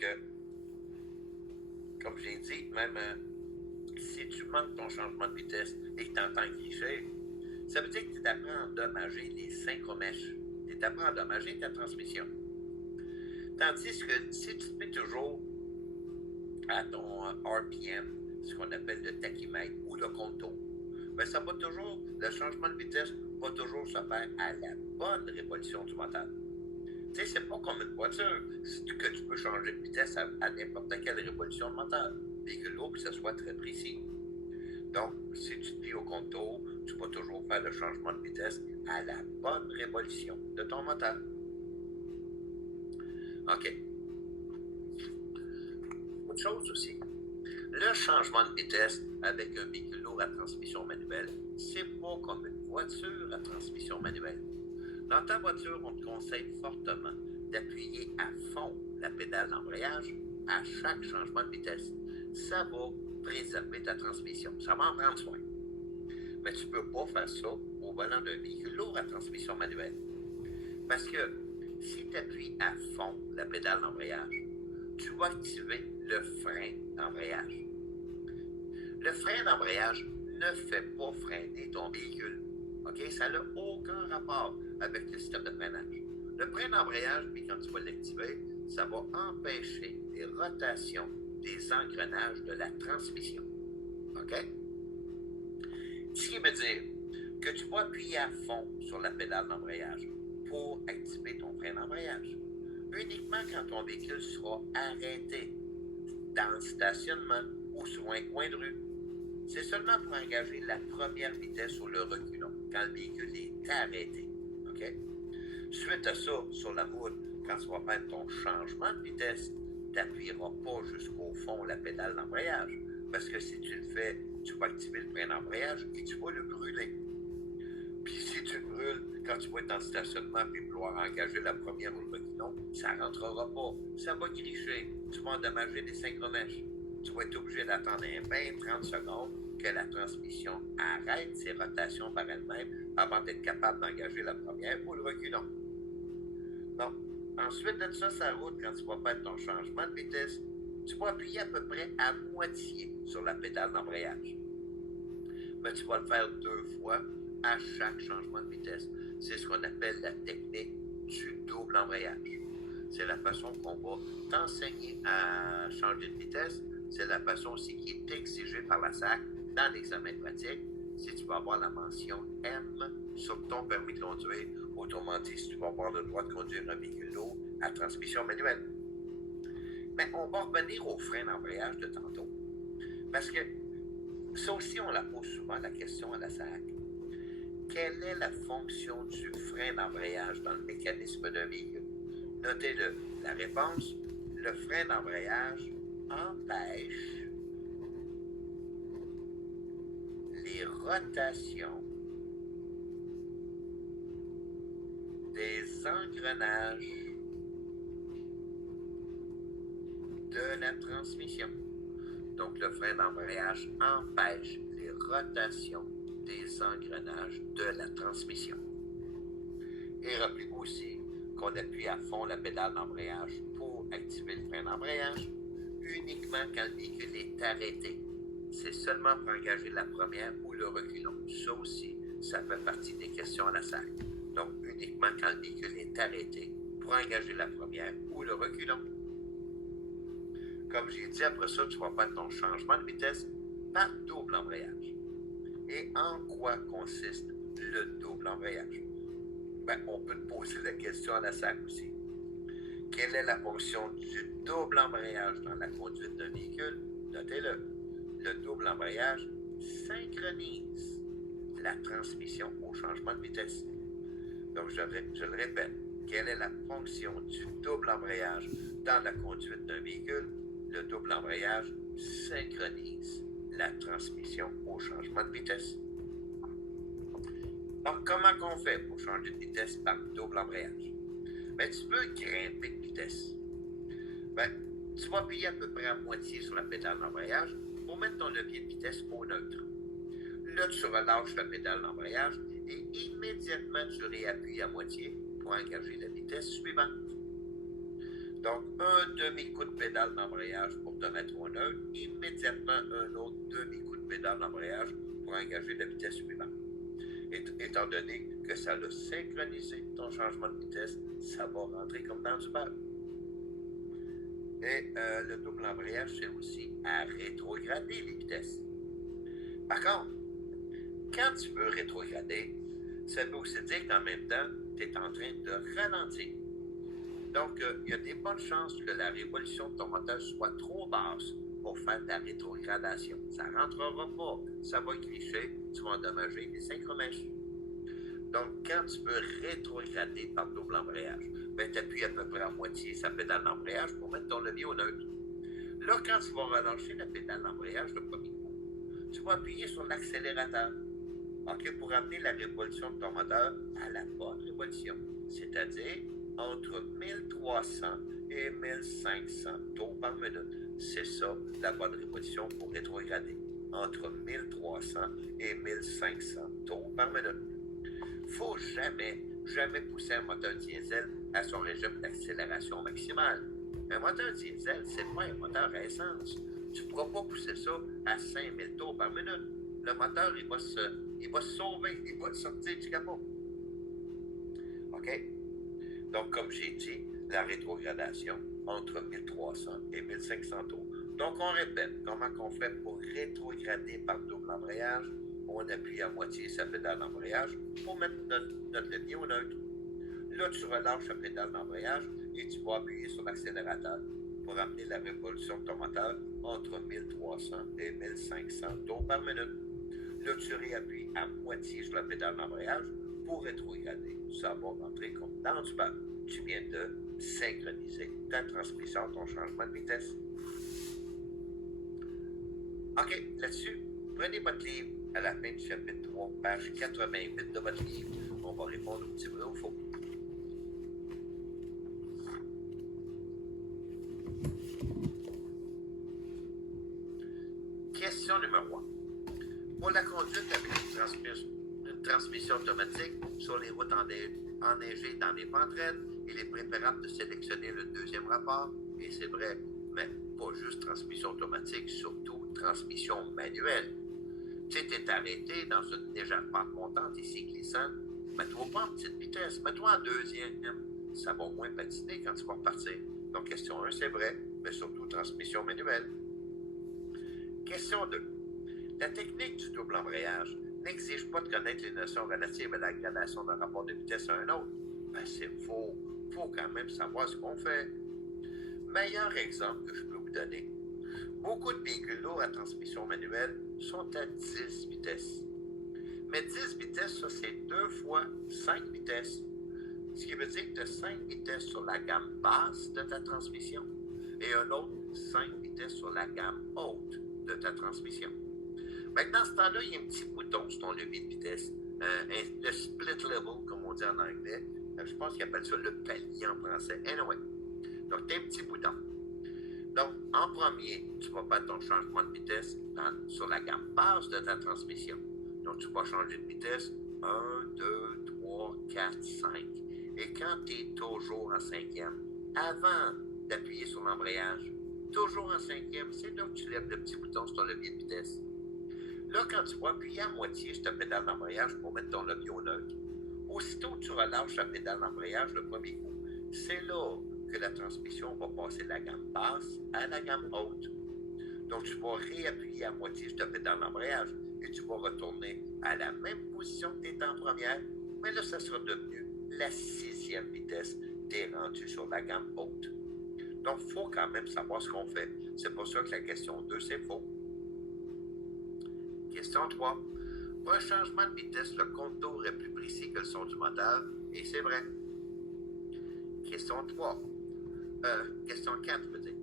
Donc, comme j'ai dit, même si tu manques ton changement de vitesse et que tu entends gricher, ça veut dire que tu t'apprends à endommager les synchromèches. Tu t'apprends à endommager ta transmission. Tandis que si tu te mets toujours à ton RPM, ce qu'on appelle le tachymètre ou le compto, ben ça va toujours, le changement de vitesse va toujours se faire à la bonne révolution du moteur. Tu sais, c'est pas comme une voiture que tu peux changer de vitesse à n'importe quelle révolution de moteur. Véhicule lourd, que ce soit très précis. Donc, si tu te plies au compto, tu vas toujours faire le changement de vitesse à la bonne révolution de ton moteur. OK. Autre chose aussi, le changement de vitesse avec un véhicule lourd à transmission manuelle, c'est pas comme une voiture à transmission manuelle. Dans ta voiture, on te conseille fortement d'appuyer à fond la pédale d'embrayage à chaque changement de vitesse. Ça va préserver ta transmission. Ça va en prendre soin. Mais tu ne peux pas faire ça au volant d'un véhicule lourd à transmission manuelle. Parce que si tu appuies à fond la pédale d'embrayage, tu vas activer le frein d'embrayage. Le frein d'embrayage ne fait pas freiner ton véhicule. OK? Ça n'a aucun rapport avec le système de freinage. Le frein d'embrayage, puis quand tu vas l'activer, ça va empêcher les rotations des engrenages de la transmission. OK? Ce qui veut dire que tu vas appuyer à fond sur la pédale d'embrayage pour activer ton frein d'embrayage. Uniquement quand ton véhicule sera arrêté dans le stationnement ou sur un coin de rue. C'est seulement pour engager la première vitesse ou le reculon, quand le véhicule est arrêté. OK? Suite à ça, sur la route, quand tu vas faire ton changement de vitesse, tu n'appuieras pas jusqu'au fond la pédale d'embrayage. Parce que si tu le fais, tu vas activer le frein d'embrayage et tu vas le brûler. Puis si tu le brûles, quand tu vas être dans le stationnement et vouloir engager la première ou le reculon, ça ne rentrera pas. Ça va gricher. Tu vas endommager les synchromèches. Tu vas être obligé d'attendre 20-30 secondes que la transmission arrête ses rotations par elle-même avant d'être capable d'engager la première ou le reculon. Donc, ensuite de ça, ça route, quand tu vas faire ton changement de vitesse, tu vas appuyer à peu près à moitié sur la pédale d'embrayage. Mais tu vas le faire 2 fois à chaque changement de vitesse. C'est ce qu'on appelle la technique du double embrayage. C'est la façon qu'on va t'enseigner à changer de vitesse. C'est la façon aussi qui est exigée par la SAC dans l'examen pratique. Si tu vas avoir la mention M sur ton permis de conduire, autrement dit, si tu vas avoir le droit de conduire un véhicule lourd à transmission manuelle. Mais on va revenir au frein d'embrayage de tantôt. Parce que ça aussi, on la pose souvent la question à la SAC. Quelle est la fonction du frein d'embrayage dans le mécanisme d'un véhicule? Notez-le. La réponse, le frein d'embrayage empêche les rotations des engrenages de la transmission. Donc, le frein d'embrayage empêche les rotations des engrenages de la transmission. Et rappelez-vous aussi qu'on appuie à fond la pédale d'embrayage pour activer le frein d'embrayage uniquement quand le véhicule est arrêté. C'est seulement pour engager la première ou le reculon. Ça aussi, ça fait partie des questions à la SAC. Donc, uniquement quand le véhicule est arrêté pour engager la première ou le reculon. Comme j'ai dit, après ça, tu vas faire ton changement de vitesse par double embrayage. Et en quoi consiste le double embrayage? Ben, on peut te poser la question à la SAC aussi. Quelle est la fonction du double embrayage dans la conduite d'un véhicule? Notez-le. Le double embrayage synchronise la transmission au changement de vitesse. Donc, je le répète. Quelle est la fonction du double embrayage dans la conduite d'un véhicule? Le double embrayage synchronise la transmission au changement de vitesse. Alors, comment qu'on fait pour changer de vitesse par double embrayage? Ben, tu peux grimper de vitesse. Ben, tu vas appuyer à peu près à moitié sur la pédale d'embrayage pour mettre ton levier de vitesse au neutre. Là, tu relâches la pédale d'embrayage et immédiatement, tu réappuies à moitié pour engager la vitesse suivante. Donc, un demi-coup de pédale d'embrayage pour te mettre au neutre, immédiatement un autre demi-coup de pédale d'embrayage pour engager la vitesse suivante. Étant donné que ça l'a synchronisé ton changement de vitesse, ça va rentrer comme dans du beurre. Et le double embrayage, c'est aussi à rétrograder les vitesses. Par contre, quand tu veux rétrograder, ça veut aussi dire qu'en même temps, tu es en train de ralentir. Donc, il y a des bonnes chances que la révolution de ton moteur soit trop basse pour faire de la rétrogradation. Ça ne rentrera pas, ça va gricher, tu vas endommager les synchromèches. Donc, quand tu veux rétrograder par double embrayage, ben, tu appuies à peu près à moitié sa pédale d'embrayage pour mettre ton levier au neutre. Là, quand tu vas relâcher la pédale d'embrayage le premier coup, tu vas appuyer sur l'accélérateur, okay, pour amener la révolution de ton moteur à la bonne révolution, c'est-à-dire entre 1300 et 1500 tours par minute. C'est ça, la bonne révolution pour rétrograder. Entre 1300 et 1500 tours par minute. Il ne faut jamais pousser un moteur diesel à son régime d'accélération maximale. Un moteur diesel, c'est pas un moteur à essence. Tu ne pourras pas pousser ça à 5000 tours par minute. Le moteur, il va se sauver, il va sortir du capot. OK? Donc, comme j'ai dit, la rétrogradation entre 1300 et 1500 tours. Donc, on répète, comment on fait pour rétrograder par double embrayage? On appuie à moitié sa pédale d'embrayage pour mettre notre levier au neutre. Là, tu relâches la pédale d'embrayage et tu vas appuyer sur l'accélérateur pour amener la révolution de ton moteur entre 1300 et 1500 tours par minute. Là, tu réappuies à moitié sur la pédale d'embrayage pour rétrograder. Ça va rentrer comme dans du beurre. Tu viens de synchroniser ta transmission, ton changement de vitesse. OK, là-dessus, prenez votre livre à la fin du chapitre 3, page 88 de votre livre. On va répondre au petit vrai ou faux. Question numéro 1. Pour la conduite avec une transmission automatique sur les routes enneigées dans les pentes raides, il est préférable de sélectionner le deuxième rapport, et c'est vrai, mais pas juste transmission automatique, surtout transmission manuelle. Tu sais, tu es arrêté dans une légère pente montante ici glissante, mets-toi pas en petite vitesse, mets-toi en deuxième. Ça va moins patiner quand tu vas repartir. Donc, question 1, c'est vrai, mais surtout transmission manuelle. Question 2. La technique du double embrayage n'exige pas de connaître les notions relatives à la gradation d'un rapport de vitesse à un autre. Ben, c'est faux. Il faut quand même savoir ce qu'on fait. Meilleur exemple que je peux vous donner. Beaucoup de véhicules lourds à transmission manuelle sont à 10 vitesses. Mais 10 vitesses, ça, c'est 2 fois 5 vitesses. Ce qui veut dire que tu as 5 vitesses sur la gamme basse de ta transmission et un autre 5 vitesses sur la gamme haute de ta transmission. Maintenant, dans ce temps-là, il y a un petit bouton sur ton levier de vitesse, le split level, comme on dit en anglais. Je pense qu'ils appellent ça le palier en français. Anyway, donc tu as un petit bouton. Donc, en premier, tu vas faire ton changement de vitesse sur la gamme basse de ta transmission. Donc, tu vas changer de vitesse 1, 2, 3, 4, 5. Et quand tu es toujours en cinquième, avant d'appuyer sur l'embrayage, toujours en cinquième, c'est là que tu lèves le petit bouton sur ton levier de vitesse. Là, quand tu vas appuyer à moitié sur ta pédale d'embrayage pour mettre ton levier au neutre, aussitôt que tu relâches la pédale d'embrayage le premier coup, c'est là que la transmission va passer de la gamme basse à la gamme haute. Donc, tu vas réappuyer à moitié sur ta pédale d'embrayage et tu vas retourner à la même position que tu étais en première, mais là, ça sera devenu la 6e vitesse. Tu es rendu sur la gamme haute. Donc, il faut quand même savoir ce qu'on fait. C'est pour ça que la question 2, c'est faux. Question 3. Pour un changement de vitesse, le contour est plus précis que le son du moteur, et c'est vrai. Question 3. Question 4, je veux dire.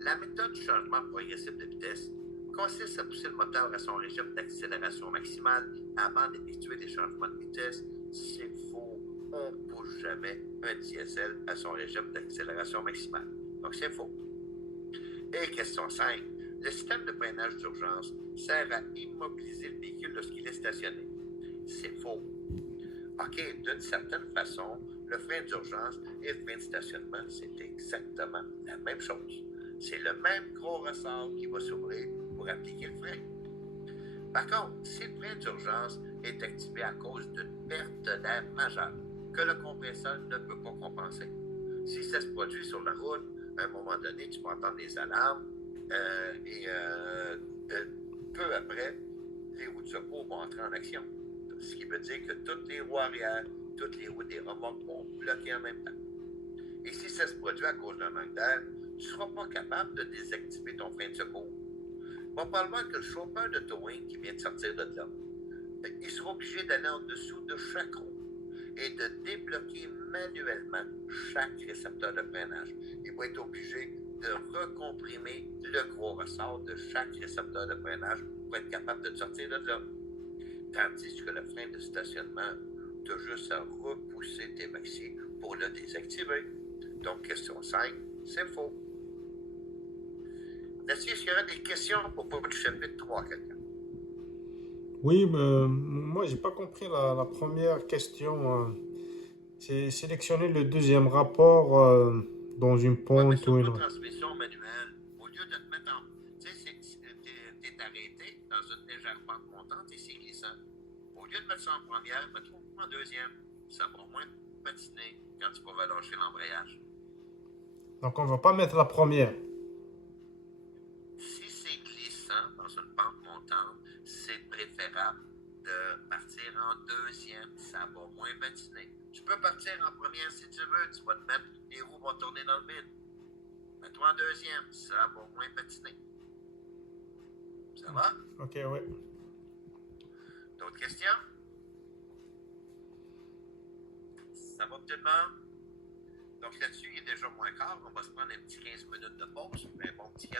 La méthode du changement progressif de vitesse consiste à pousser le moteur à son régime d'accélération maximale avant d'effectuer des changements de vitesse. C'est faux. On ne pousse jamais un diesel à son régime d'accélération maximale. Donc, c'est faux. Et question 5. Le système de freinage d'urgence sert à immobiliser le véhicule lorsqu'il est stationné. C'est faux. OK, d'une certaine façon, Le frein d'urgence et le frein de stationnement, c'est exactement la même chose. C'est le même gros ressort qui va s'ouvrir pour appliquer le frein. Par contre, si le frein d'urgence est activé à cause d'une perte d'air majeure que le compresseur ne peut pas compenser, si ça se produit sur la route, à un moment donné, tu vas entendre des alarmes et peu après, les roues de secours vont entrer en action. Ce qui veut dire que toutes les roues arrière, toutes les roues des remorques vont bloquer en même temps. Et si ça se produit à cause d'un manque d'air, tu ne seras pas capable de désactiver ton frein de secours. Probablement que le chauffeur de towing qui vient de sortir de là, il sera obligé d'aller en dessous de chaque roue et de débloquer manuellement chaque récepteur de freinage. Il va être obligé de recomprimer le gros ressort de chaque récepteur de freinage pour être capable de sortir de là. Tandis que le frein de stationnement, tu as juste à repousser tes maxi pour le désactiver. Donc, question 5, c'est faux. Est-ce qu'il y aura des questions pour du chapitre 3, quelqu'un? Oui, mais moi, j'ai pas compris la première question. C'est sélectionner le deuxième rapport dans une Oui, mais pente sur ou une une... transmission manuelle, au lieu de te mettre en. Tu sais, tu es arrêté dans une légère pente montante et c'est glissant. Au lieu de mettre ça en première, mets-le en deuxième. Ça va moins patiner quand tu vas relâcher l'embrayage. Donc, on va pas mettre la première. Si c'est glissant dans une pente montante, c'est préférable de partir en deuxième. Ça va moins patiner. Tu peux partir en première si tu veux. Tu vas te mettre, les roues vont tourner dans le vide. Mets-toi en deuxième. Ça va moins patiner. Ça va? Ok, ouais. D'autres questions? Ça va tout le monde? Donc là-dessus, il est déjà moins quart. On va se prendre un petit 15 minutes de pause.